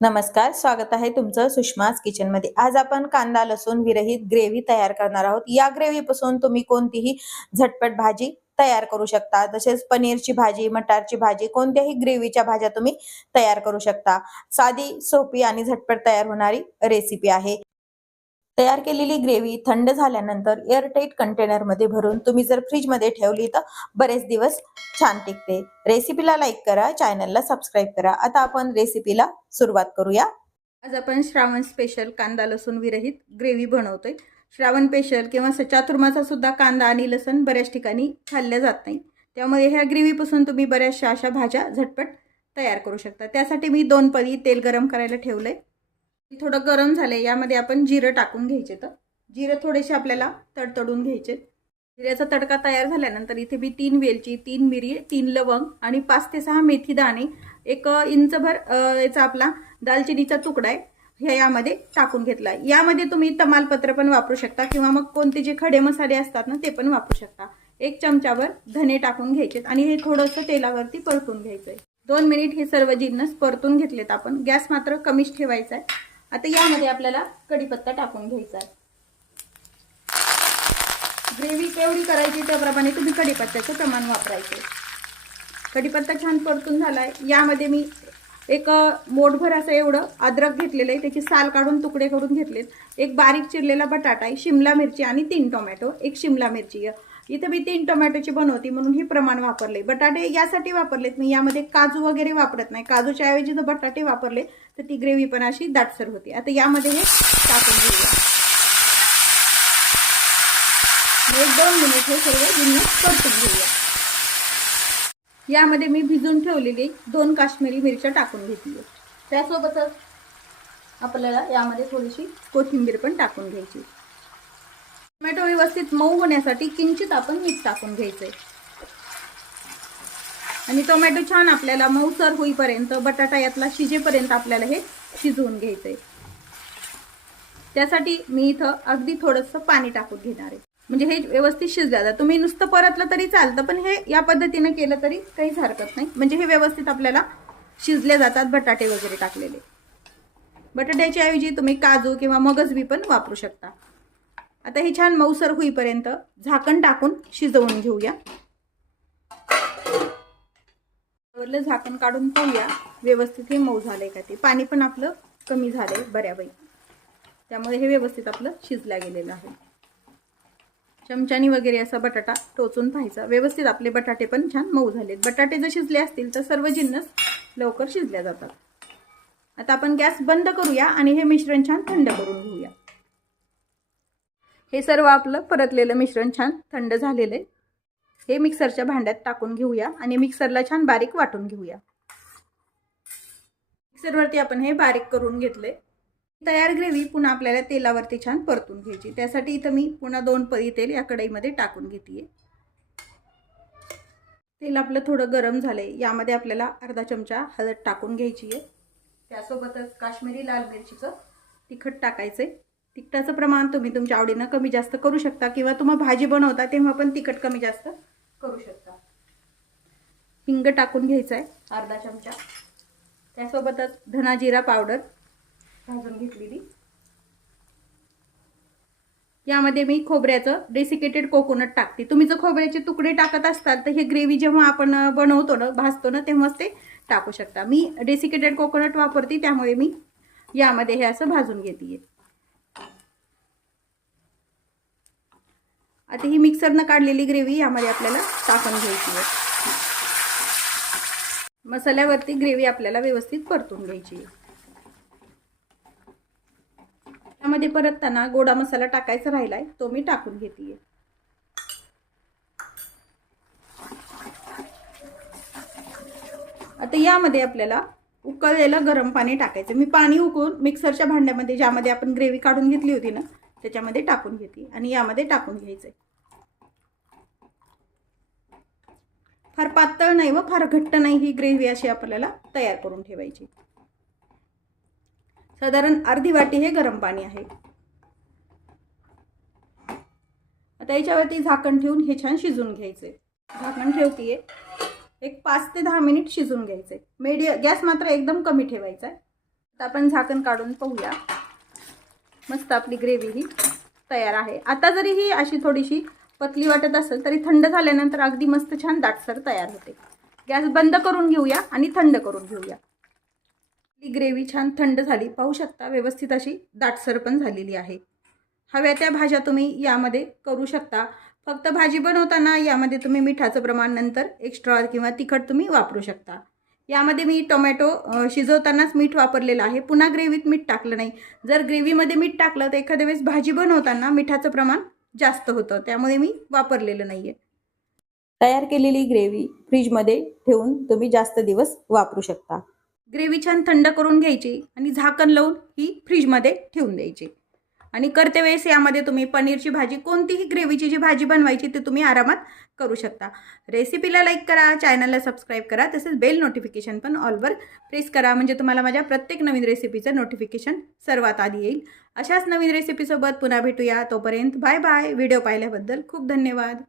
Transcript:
नमस्कार स्वागत आहे तुमचं सुषमाज किचनमध्ये आज आपण कांदा लसूण विरहित ग्रेव्ही तयार करणार आहोत. या ग्रेव्ही पासून तुम्ही कोणतीही झटपट भाजी तयार करू शकता. तसेच पनीरची भाजी मटारची भाजी कोणत्याही ग्रेव्हीच्या भाज्या तुम्ही तयार करू शकता. साधी सोपी आणि झटपट तयार होणारी रेसिपी आहे. तयार केलेली ग्रेव्ही थंड झाल्यानंतर एअरटाईट कंटेनरमध्ये भरून तुम्ही जर फ्रीजमध्ये ठेवली तर बरेच दिवस छान टिकते. रेसिपीला लाईक करा चॅनलला सबस्क्राईब करा. आता आपण रेसिपीला सुरुवात करूया. आज आपण श्रावण स्पेशल कांदा लसूण विरहित ग्रेव्ही बनवतोय. श्रावण स्पेशल किंवा स- सुद्धा कांदा आणि लसण बऱ्याच ठिकाणी खाल्ल्या जात नाही. त्यामुळे ह्या ग्रेव्हीपासून तुम्ही बऱ्याचशा अशा भाज्या झटपट तयार करू शकता. त्यासाठी मी दोन पदी तेल गरम करायला ठेवलं आहे थोडं गरम झालं आहे यामध्ये आपण जिरं टाकून घ्यायचे तर. जिरं थोडेसे आपल्याला तडतडून घ्यायचे. जिऱ्याचा तडका तयार झाल्यानंतर इथे मी तीन वेलची तीन मिरी तीन लवंग आणि पाच ते सहा मेथी दाणे एक इंचभर याचा आपला दालचिनीचा तुकडा आहे हे यामध्ये टाकून घेतला. यामध्ये तुम्ही तमालपत्र पण वापरू शकता किंवा मग कोणते जे खडे मसाले असतात ना ते पण वापरू शकता. एक चमच्यावर धने टाकून घ्यायचेत आणि हे थोडंसं तेलावरती परतून घ्यायचं आहे दोन मिनिट हे सर्व जिन्नस परतून घेतलेत आपण. गॅस मात्र कमीच ठेवायचा आहे आता यामध्ये आपल्याला कढीपत्ता टाकून घ्यायचा आहे. ग्रेव्ही केवढी करायची त्याप्रमाणे तुम्ही कढीपत्त्याचं प्रमाण वापरायचं. कढीपत्ता छान परतून झालाय. यामध्ये मी एक मोठभर असं एवढं अद्रक घेतलेलं आहे. त्याची साल काढून तुकडे करून घेतलेत. एक बारीक चिरलेला बटाटा आहे शिमला मिरची आणि तीन टोमॅटो एक शिमला मिरची. आहे इथं मी तीन टोमॅटोची बनवती म्हणून हे प्रमाण वापरले. बटाटे यासाठी वापरलेत. मी यामध्ये काजू वगैरे वापरत नाही. काजूच्या ऐवजी जर बटाटे वापरले तर ती ग्रेव्ही पण अशी दाटसर होती. आता यामध्ये हे टाकून घेऊया. एक दोन मिनिट हे सर्व जिन्नस परतून घेऊया. यामध्ये मी भिजून ठेवलेली दोन काश्मीरी मिरच्या टाकून घेतली त्यासोबतच आपल्याला यामध्ये थोडीशी कोथिंबीर पण टाकून घ्यायची टोमॅटो व्यवस्थित मऊ होण्यासाठी किंचित आपण मीठ टाकून घ्यायचंय. आणि टोमॅटो छान आपल्याला मऊसर होईपर्यंत बटाटा यातला शिजेपर्यंत आपल्याला हे शिजवून घ्यायचंय. त्यासाठी मी इथं अगदी थोडंसं पाणी टाकून घेणार आहे. म्हणजे हे व्यवस्थित शिजलं जातं. तुम्ही नुसतं परतलं तरी चालतं पण हे या पद्धतीनं केलं तरी काहीच हरकत नाही. म्हणजे हे व्यवस्थित आपल्याला शिजले जातात बटाटे वगैरे टाकलेले. बटाट्याच्या ऐवजी तुम्ही काजू किंवा मगज बी पण वापरू शकता. आता हे छान मऊसर होईपर्यंत झाकण टाकून शिजवून घेऊया. झाकण काढून पाहूया. व्यवस्थित हे मऊ झालंय का ते. पाणी पण आपलं कमी झालंय बऱ्यापैकी. त्यामुळे हे व्यवस्थित आपलं शिजल्या गेलेलं आहे. चमच्यानी वगैरे असा बटाटा टोचून पाहायचा. व्यवस्थित आपले बटाटे पण छान मऊ झालेत. बटाटे जर शिजले असतील तर सर्व जिन्नस लवकर शिजल्या जातात. आता आपण गॅस बंद करूया आणि हे मिश्रण छान थंड करून घेऊ. हे सर्व आपलं परतलेलं मिश्रण छान थंड झालेलं आहे. हे मिक्सरच्या भांड्यात टाकून घेऊया आणि मिक्सरला छान बारीक वाटून घेऊया. मिक्सरवरती आपण हे बारीक करून घेतले तयार ग्रेव्ही पुन्हा आपल्याला तेलावरती छान परतून घ्यायची. त्यासाठी इथं मी पुन्हा दोन परी तेल या कढईमध्ये टाकून घेते तेल आपलं थोडं गरम झालंय. यामध्ये आपल्याला अर्धा चमचा हळद टाकून घ्यायची आहे त्यासोबतच काश्मीरी लाल मिरचीचं तिखट टाकायचं आहे तिखटाचं प्रमाण तुम्ही तुमच्या आवडीनं कमी जास्त करू शकता किंवा तुम्ही भाजी बनवता तेव्हा पण तिखट कमी जास्त करू शकता. हिंग टाकून घ्यायचं आहे अर्धा चमचा. त्यासोबतच धना जिरा पावडर भाजून घेतलेली. यामध्ये मी खोबऱ्याचं डेसिकेटेड कोकोनट टाकते. तुम्ही जर खोबऱ्याचे तुकडे टाकत असताल तर हे ग्रेव्ही जेव्हा आपण बनवतो ना भाजतो ना तेव्हाच ते टाकू शकता. मी डेसिकेटेड कोकोनट वापरते त्यामुळे मी यामध्ये हे असं भाजून घेते आता ही मिक्सरनं काढलेली ग्रेव्ही यामध्ये आपल्याला टाकून घ्यायची आहे. मसाल्यावरती ग्रेव्ही आपल्याला व्यवस्थित परतून घ्यायची आहे. त्यामध्ये परतताना गोडा मसाला टाकायचा राहिला आहे तो मी टाकून घेते आता यामध्ये आपल्याला उकळलेलं गरम पाणी टाकायचं. मी पाणी उकळून मिक्सरच्या भांड्यामध्ये ज्यामध्ये आपण ग्रेव्ही काढून घेतली होती ना त्याच्यामध्ये टाकून घेते आणि यामध्ये टाकून घ्यायचं. आहे फार पातळ नाही व फार घट्ट नाही ही ग्रेव्ही अशी आपल्याला तयार करून ठेवायची. साधारण अर्धी वाटी हे गरम पाणी आहे. आता याच्यावरती झाकण ठेवून हे छान शिजून घ्यायचे. झाकण ठेवतीये. एक पाच ते दहा मिनिट शिजून घ्यायचे. मीडियम गॅस मात्र एकदम कमी ठेवायचा आहे. आता आपण झाकण काढून पाहूया. मस्त आपली ग्रेव्ही ही तयार आहे. आता जरी ही अशी थोडीशी पतली वाटत असेल तरी थंड झाल्यानंतर अगदी मस्त छान दाटसर तयार होते. गॅस बंद करून घेऊया आणि थंड करून घेऊया. ही ग्रेव्ही छान थंड झाली. पाहू शकता व्यवस्थित अशी दाटसर पण झालेली आहे. हव्या त्या भाज्या तुम्ही यामध्ये करू शकता. फक्त भाजी बनवताना यामध्ये तुम्ही मिठाचं प्रमाण नंतर एक्स्ट्रा किंवा तिखट तुम्ही वापरू शकता. यामध्ये मी टोमॅटो शिजवतानाच मीठ वापरलेलं आहे. पुन्हा ग्रेव्हीत मीठ टाकलं नाही. जर ग्रेव्हीमध्ये मीठ टाकलं तर एखाद्या वेळेस भाजी बनवताना मिठाचं प्रमाण जास्त होतं. त्यामुळे मी वापरलेलं नाही आहे तयार केलेली ग्रेव्ही फ्रीजमध्ये ठेवून तुम्ही जास्त दिवस वापरू शकता. ग्रेव्ही छान थंड करून घ्यायची आणि झाकण लावून ही फ्रीजमध्ये ठेवून द्यायची. आणि करते वेळेस यामध्ये तुम्ही पनीरची भाजी कोणतीही ग्रेव्हीची जी भाजी बनवायची ती तुम्ही आरामात करू शकता. रेसिपीला लाईक करा चॅनलला सबस्क्राईब करा तसेच बेल नोटिफिकेशन पण ऑलवर प्रेस करा म्हणजे तुम्हाला माझ्या प्रत्येक नवीन रेसिपीचं नोटिफिकेशन सर्वात आधी येईल. अशाच नवीन रेसिपीसोबत पुन्हा भेटूया. तोपर्यंत बाय बाय व्हिडिओ पाहिल्याबद्दल खूप धन्यवाद.